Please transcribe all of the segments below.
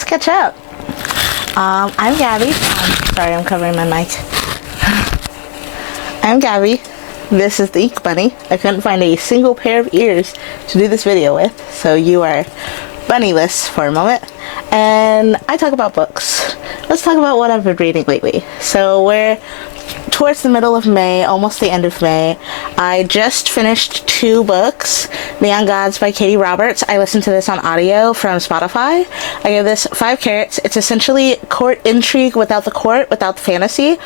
let's catch up. I'm Gabby. Sorry, I'm covering my mic. I'm Gabby. This is the Ink Bunny. I couldn't find a single pair of ears to do this video with, so you are bunnyless for a moment. And I talk about books. Let's talk about what I've been reading lately. So we're towards the middle of May, almost the end of May. I just finished 2 books. Neon Gods by Katie Roberts. I listened to this on audio from Spotify. I gave this 5 carrots. It's essentially court intrigue without the court, without the fantasy.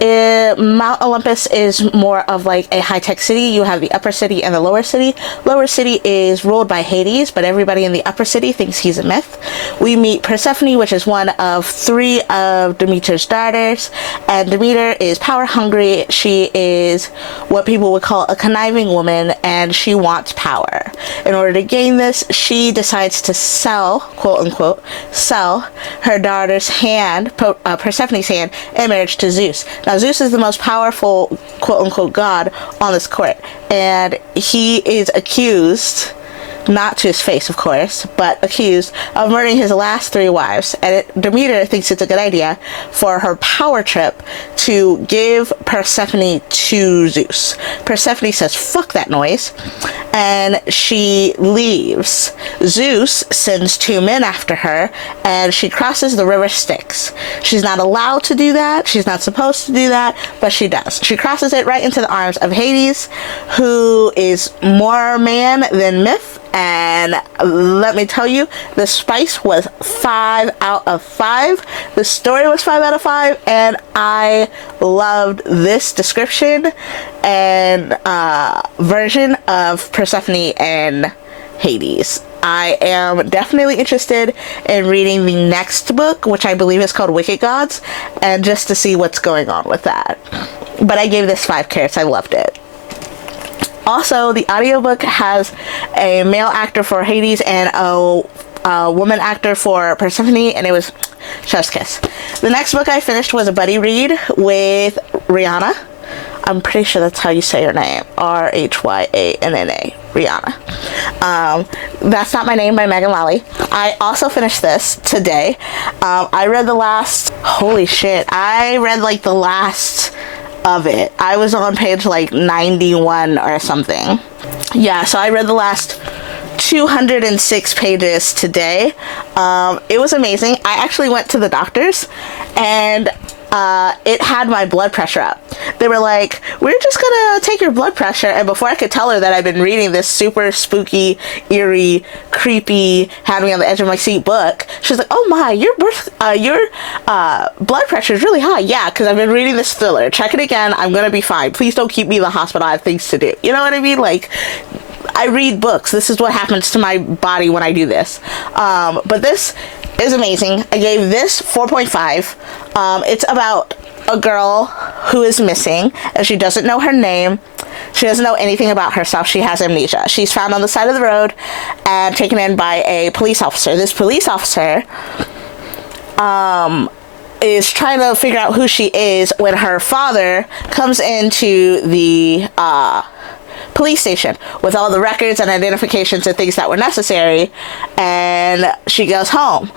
Mount Olympus is more of like a high-tech city. You have the upper city and the lower city. Lower city is ruled by Hades, but everybody in the upper city thinks he's a myth. We meet Persephone, which is one of 3 of Demeter's daughters, and Demeter is power hungry. She is what people would call a conniving woman, and she wants power. In order to gain this, she decides to sell, quote unquote, sell her daughter's hand, Persephone's hand, in marriage to Zeus. Now, Zeus is the most powerful, quote unquote, god on this court, and he is accused, not to his face, of course, but accused of murdering his last 3 wives. And Demeter thinks it's a good idea for her power trip to give Persephone to Zeus. Persephone says, fuck that noise, and she leaves. Zeus sends 2 men after her, and she crosses the river Styx. She's not allowed to do that. She's not supposed to do that, but she does. She crosses it right into the arms of Hades, who is more man than myth. And let me tell you, the spice was 5 out of 5. The story was 5 out of 5, and I loved this description and version of Persephone and Hades. I am definitely interested in reading the next book, which I believe is called Wicked Gods, and just to see what's going on with that. But I gave this 5 carrots. I loved it. Also, the audiobook has a male actor for Hades and a woman actor for Persephone, and it was chef's kiss. The next book I finished was a buddy read with Rihanna. I'm pretty sure that's how you say her name. Rhyanna. Rihanna. That's Not My Name by Megan Lally. I also finished this today. I read the last... Holy shit. I read like the last... of it. I was on page like 91 or something. Yeah, so I read the last 206 pages today. It was amazing. I actually went to the doctor's, and it had my blood pressure up. They were like, we're just gonna take your blood pressure. And before I could tell her that I've been reading this super spooky, eerie, creepy, had me on the edge of my seat book, she's like, oh my, your blood pressure is really high. Yeah, because I've been reading this thriller. Check it again. I'm gonna be fine. Please don't keep me in the hospital. I have things to do. You know what I mean? Like, I read books. This is what happens to my body when I do this. But this is amazing. I gave this 4.5. It's about a girl who is missing, and she doesn't know her name. She doesn't know anything about herself. She has amnesia. She's found on the side of the road and taken in by a police officer. This police officer is trying to figure out who she is when her father comes into the police station with all the records and identifications and things that were necessary, and she goes home.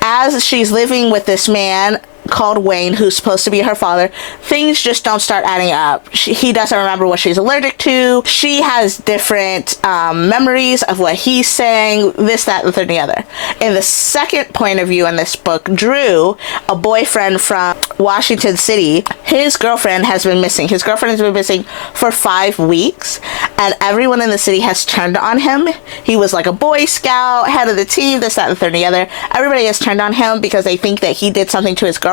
As she's living with this man called Wayne, who's supposed to be her father, things just don't start adding up. He doesn't remember what she's allergic to. She has different memories of what he's saying, this, that, and the other. In the second point of view in this book, Drew, a boyfriend from Washington City, his girlfriend has been missing. His girlfriend has been missing for 5 weeks, and everyone in the city has turned on him. He was like a Boy Scout, head of the team, this, that, and the other. Everybody has turned on him because they think that he did something to his girlfriend.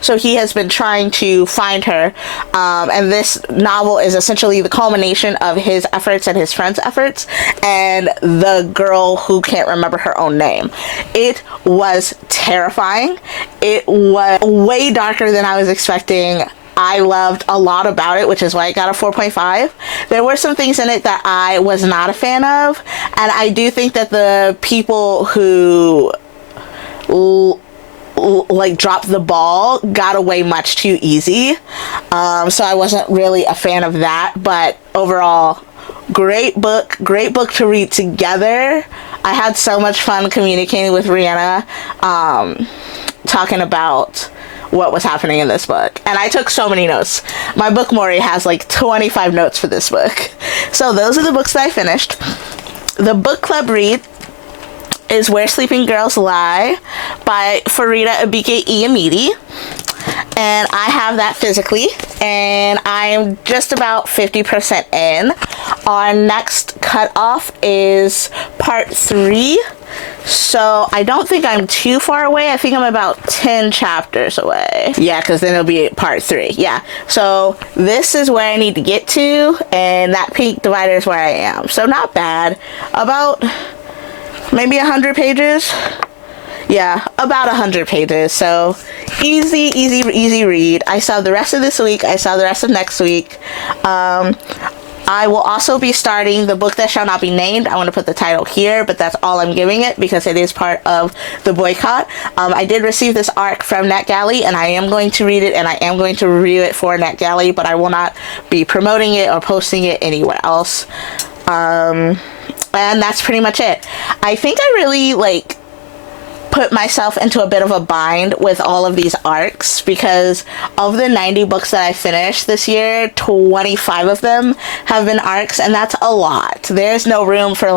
So he has been trying to find her, and this novel is essentially the culmination of his efforts and his friends' efforts, and the girl who can't remember her own name. It was terrifying. It was way darker than I was expecting. I loved a lot about it, which is why it got a 4.5. There were some things in it that I was not a fan of, and I do think that the people who like dropped the ball got away much too easy, so I wasn't really a fan of that. But overall, great book to read together. I had so much fun communicating with Rihanna, talking about what was happening in this book, and I took so many notes. My book Mori has like 25 notes for this book. So those are the books that I finished. The book club read is Where Sleeping Girls Lie by Farida Abike Iyamidi, and I have that physically, and I'm just about 50% in. Our next cutoff is part 3. So I don't think I'm too far away. I think I'm about 10 chapters away. Yeah, because then it'll be part 3. Yeah. So this is where I need to get to, and that pink divider is where I am. So not bad. About maybe 100 pages. Yeah, about 100 pages. So easy read. I saw the rest of this week. I saw the rest of next week. I will also be starting the book that shall not be named. I want to put the title here, but that's all I'm giving it because it is part of the boycott. I did receive this arc from NetGalley, and I am going to read it, and I am going to review it for NetGalley, but I will not be promoting it or posting it anywhere else. And that's pretty much it. I think I really put myself into a bit of a bind with all of these arcs because of the 90 books that I finished this year, 25 of them have been arcs, and that's a lot. There's no room for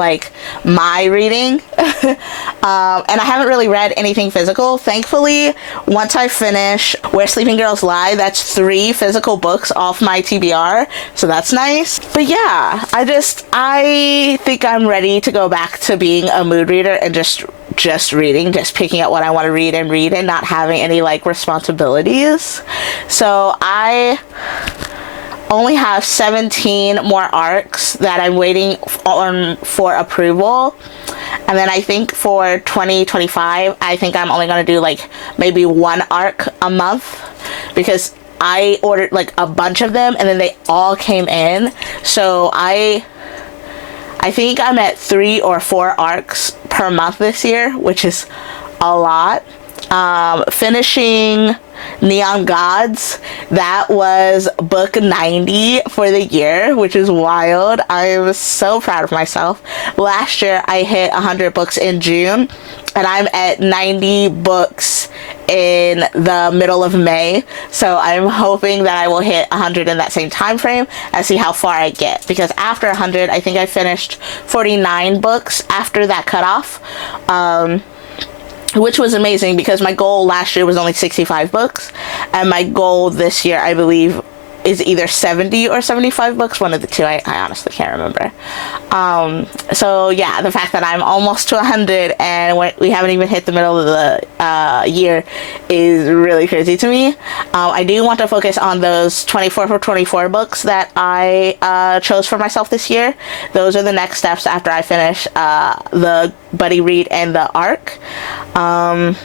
my reading. And I haven't really read anything physical. Thankfully, once I finish Where Sleeping Girls Lie, that's 3 physical books off my TBR, so that's nice. But yeah, I think I'm ready to go back to being a mood reader and just reading, just picking up what I want to read and not having any responsibilities. So I only have 17 more arcs that I'm waiting on for approval, and then I think for 2025 I think I'm only going to do maybe 1 arc a month because I ordered a bunch of them and then they all came in. So I think I'm at 3 or 4 arcs per month this year, which is a lot. Finishing Neon Gods, that was book 90 for the year, which is wild. I was so proud of myself. Last year I hit 100 books in June, and I'm at 90 books in the middle of May, so I'm hoping that I will hit 100 in that same time frame and see how far I get, because after 100 I think I finished 49 books after that cutoff, which was amazing because my goal last year was only 65 books, and my goal this year I believe is either 70 or 75 books, one of the two. I honestly can't remember. So yeah, the fact that I'm almost to 100 and we haven't even hit the middle of the year is really crazy to me. I do want to focus on those 24 for 24 books that I chose for myself this year. Those are the next steps after I finish the buddy read and the arc. But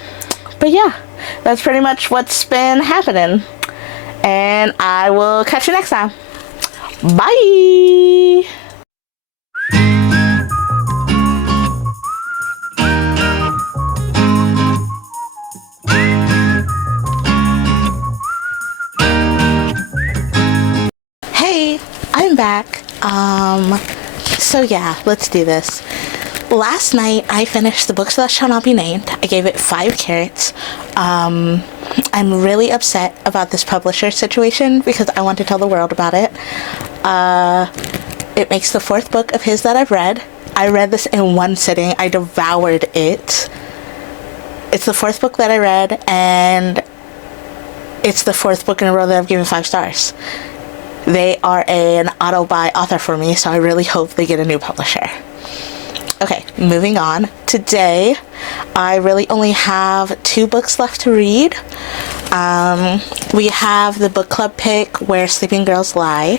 yeah, that's pretty much what's been happening. And I will catch you next time. Bye! Hey, I'm back. So yeah, let's do this. Last night I finished The Books That Shall Not Be Named. I gave it 5 carrots. I'm really upset about this publisher situation because I want to tell the world about it. It makes the 4th book of his that I've read. I read this in one sitting. I devoured it. It's the 4th book that I read, and it's the 4th book in a row that I've given 5 stars. They are an auto-buy author for me, so I really hope they get a new publisher. Okay, moving on. Today, I really only have 2 books left to read. We have the book club pick, Where Sleeping Girls Lie.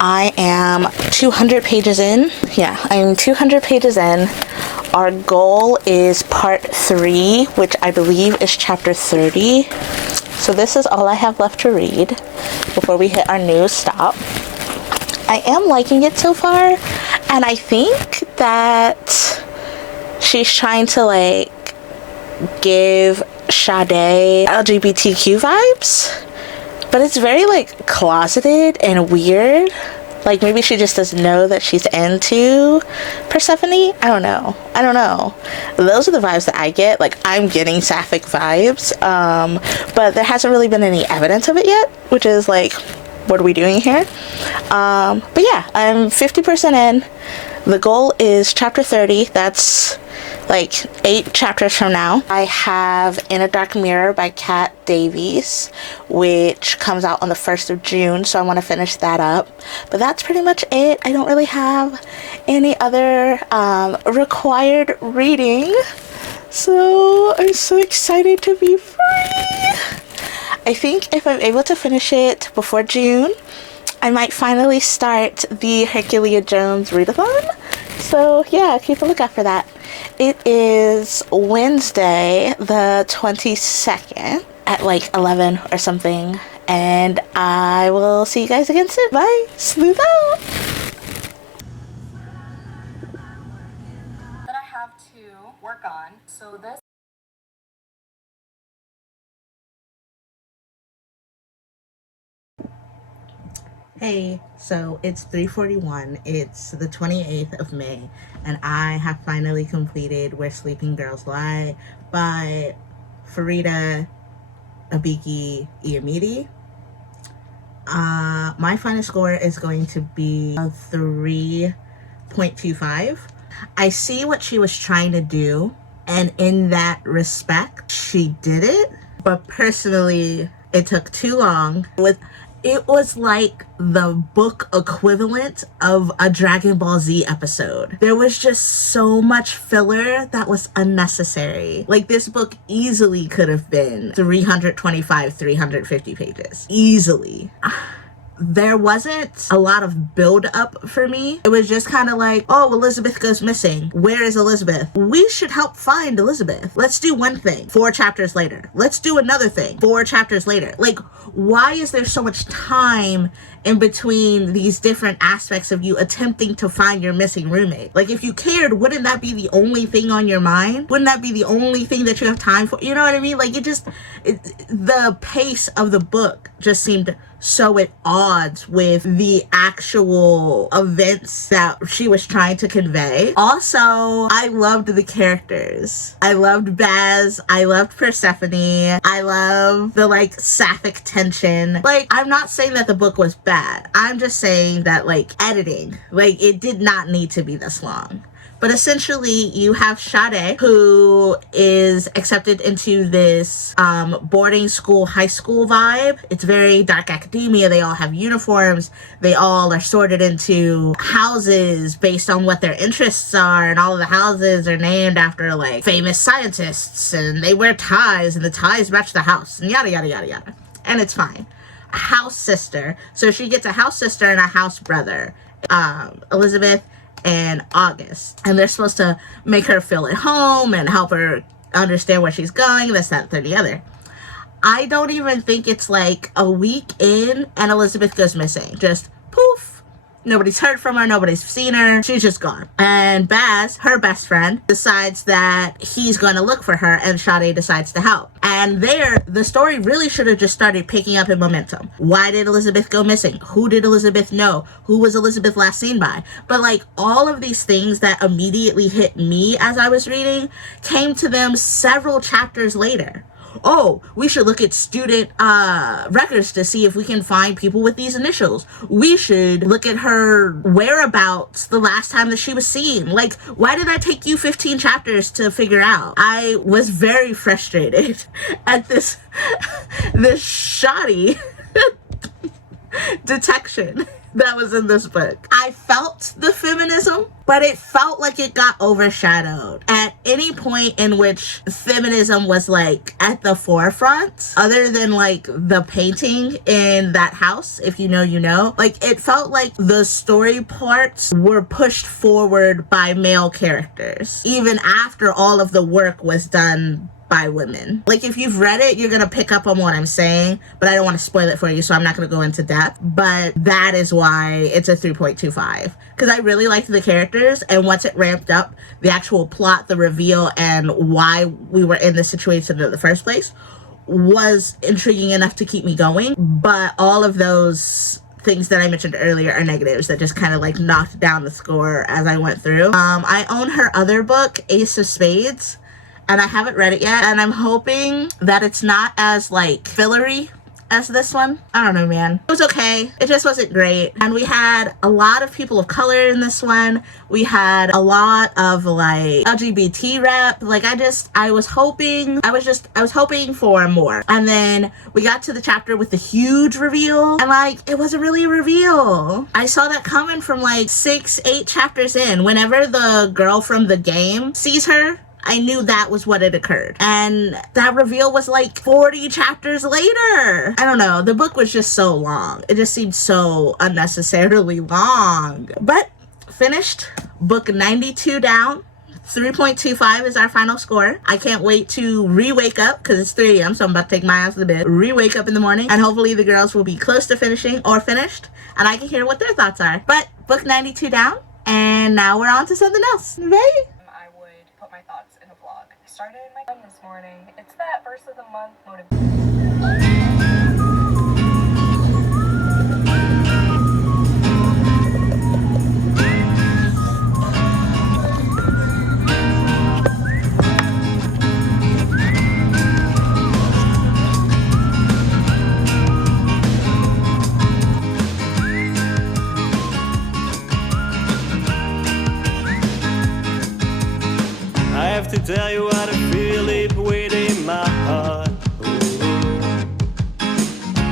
I am 200 pages in. Yeah, I'm 200 pages in. Our goal is part 3, which I believe is chapter 30. So this is all I have left to read before we hit our new stop. I am liking it so far, and I think that she's trying to give Sade LGBTQ vibes, but it's very closeted and weird. Like, maybe she just doesn't know that she's into Persephone. I don't know. Those are the vibes that I get. Like, I'm getting sapphic vibes, but there hasn't really been any evidence of it yet, which is like, what are we doing here? But yeah, I'm 50% in. The goal is chapter 30. That's like 8 chapters from now. I have In a Dark Mirror by Kat Davies, which comes out on the 1st of June, so I want to finish that up. But that's pretty much it. I don't really have any other required reading, so I'm so excited to be free. I think if I'm able to finish it before June, I might finally start the Herculia Jones readathon. So yeah, keep a lookout for that. It is Wednesday the 22nd at like 11 or something, and I will see you guys again soon. Bye. Sleuth out. That I have to work on. So this Hey, so it's 3:41. It's the 28th of May, and I have finally completed Where Sleeping Girls Lie by Farida Abiki Iyamidi. My final score is going to be a 3.25. I see what she was trying to do, and in that respect, she did it. But personally, it took too long. It was like the book equivalent of a Dragon Ball Z episode. There was just so much filler that was unnecessary. Like, this book easily could have been 325, 350 pages. Easily. There wasn't a lot of build up for me. It was just kind of like, oh, Elizabeth goes missing. Where is Elizabeth? We should help find Elizabeth. Let's do one thing. 4 chapters later. Let's do another thing. 4 chapters later. Like, why is there so much time in between these different aspects of you attempting to find your missing roommate? Like, if you cared, wouldn't that be the only thing on your mind? Wouldn't that be the only thing that you have time for? You know what I mean? Like, the pace of the book just seemed so at odds with the actual events that she was trying to convey. Also, I loved the characters. I loved Baz. I loved Persephone. I love the, like, sapphic tension. Like, I'm not saying that the book was bad. I'm just saying that, like, editing, like, it did not need to be this long. But essentially, you have Sade, who is accepted into this boarding school, high school vibe. It's very dark academia. They all have uniforms. They all are sorted into houses based on what their interests are. And all of the houses are named after, like, famous scientists. And they wear ties, and the ties match the house. And yada, yada, yada, yada. And it's fine. A house sister. So she gets a house sister and a house brother. Elizabeth and August, and they're supposed to make her feel at home and help her understand where she's going, this, that, third, the other. I don't even think it's like a week in and Elizabeth goes missing. Just poof. Nobody's heard from her. Nobody's seen her. She's just gone. And Baz, her best friend, decides that he's going to look for her, and Sade decides to help. And there, the story really should have just started picking up in momentum. Why did Elizabeth go missing? Who did Elizabeth know? Who was Elizabeth last seen by? But, like, all of these things that immediately hit me as I was reading came to them several chapters later. Oh, we should look at student records to see if we can find people with these initials. We should look at her whereabouts the last time that she was seen. Like, why did that take you 15 chapters to figure out? I was very frustrated at this shoddy detection that was in this book. I felt the feminism, but it felt like it got overshadowed. At any point in which feminism was, like, at the forefront, other than, like, the painting in that house, if you know, you know, like, it felt like the story parts were pushed forward by male characters, even after all of the work was done by women. Like, if you've read it, you're gonna pick up on what I'm saying, but I don't want to spoil it for you, so I'm not gonna go into depth. But that is why it's a 3.25, because I really liked the characters, and once it ramped up, the actual plot, the reveal, and why we were in this situation in the first place was intriguing enough to keep me going. But all of those things that I mentioned earlier are negatives that just kind of like knocked down the score as I went through. I own her other book, Ace of Spades, and I haven't read it yet, and I'm hoping that it's not as like fillery as this one. I don't know, man. It was okay. It just wasn't great. And we had a lot of people of color in this one. We had a lot of like LGBT rep. Like I was hoping for more. And then we got to the chapter with the huge reveal, and like it wasn't really a reveal. I saw that coming from like 6-8 chapters in. Whenever the girl from the game sees her, I knew that was what had occurred. And that reveal was like 40 chapters later. I don't know. The book was just so long. It just seemed so unnecessarily long. But finished. Book 92 down. 3.25 is our final score. I can't wait to re-wake up because it's 3 a.m. so I'm about to take my ass to the bed. Re-wake up in the morning, and hopefully the girls will be close to finishing or finished, and I can hear what their thoughts are. But book 92 down, and now we're on to something else. Bye. Put my thoughts in a vlog. I started in my phone this morning. It's that first of the month motivation. I have to tell you what I feel deep within my heart. Ooh.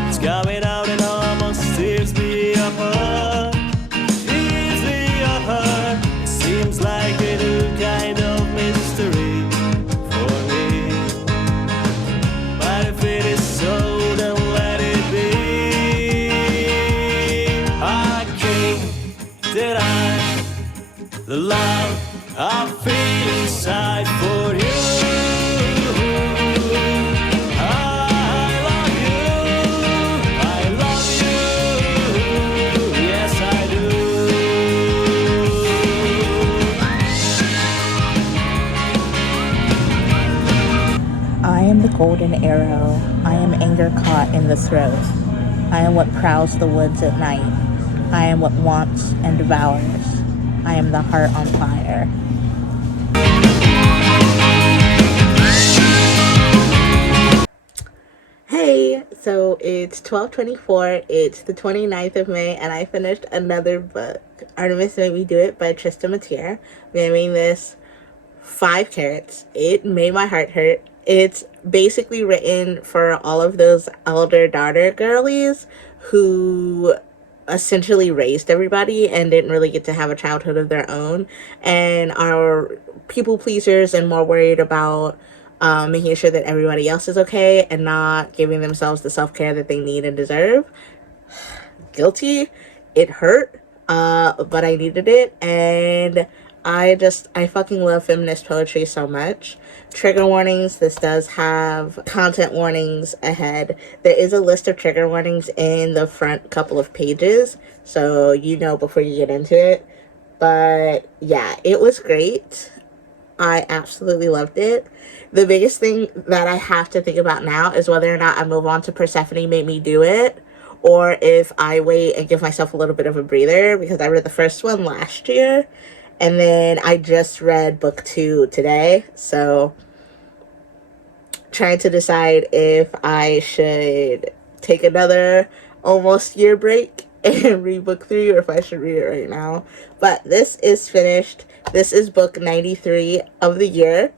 It's coming out and almost tears me apart. Tears me apart. It seems like a new kind of mystery for me. But if it is so, then let it be. I can't deny the love I feel inside for you. I love you, yes I do. I am the golden arrow. I am anger caught in the throat. I am what prowls the woods at night. I am what wants and devours. I am the heart on fire. Hey, so it's 12:24. It's the 29th of May, and I finished another book. Artemis Made Me Do It by Trista Mateer. I'm naming this 5 Carrots. It made my heart hurt. It's basically written for all of those elder-daughter girlies who essentially raised everybody and didn't really get to have a childhood of their own, and are people pleasers and more worried about making sure that everybody else is okay and not giving themselves the self-care that they need and deserve. Guilty. It hurt, but I needed it, and I fucking love feminist poetry so much. Trigger warnings. This does have content warnings ahead. There is a list of trigger warnings in the front couple of pages, so you know before you get into it. But yeah, it was great. I absolutely loved it. The biggest thing that I have to think about now is whether or not I move on to Persephone Made Me Do It, or if I wait and give myself a little bit of a breather, because I read the first one last year, and then I just read book 2 today, so trying to decide if I should take another almost year break and read book 3, or if I should read it right now. But this is finished. This is book 93 of the year,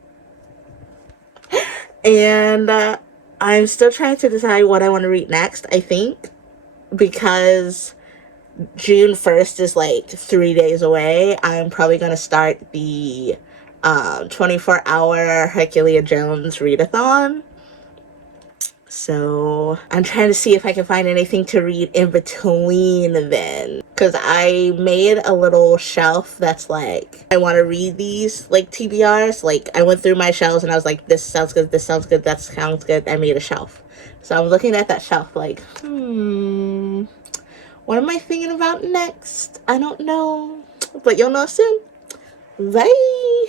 and I'm still trying to decide what I want to read next, I think, because June 1st is like 3 days away. I'm probably going to start the 24-hour Herculia Jones readathon. So I'm trying to see if I can find anything to read in between then. Because I made a little shelf that's like, I want to read these like TBRs. Like I went through my shelves and I was like, this sounds good, this sounds good, that sounds good. I made a shelf. So I'm looking at that shelf like, what am I thinking about next? I don't know. But you'll know soon. Bye.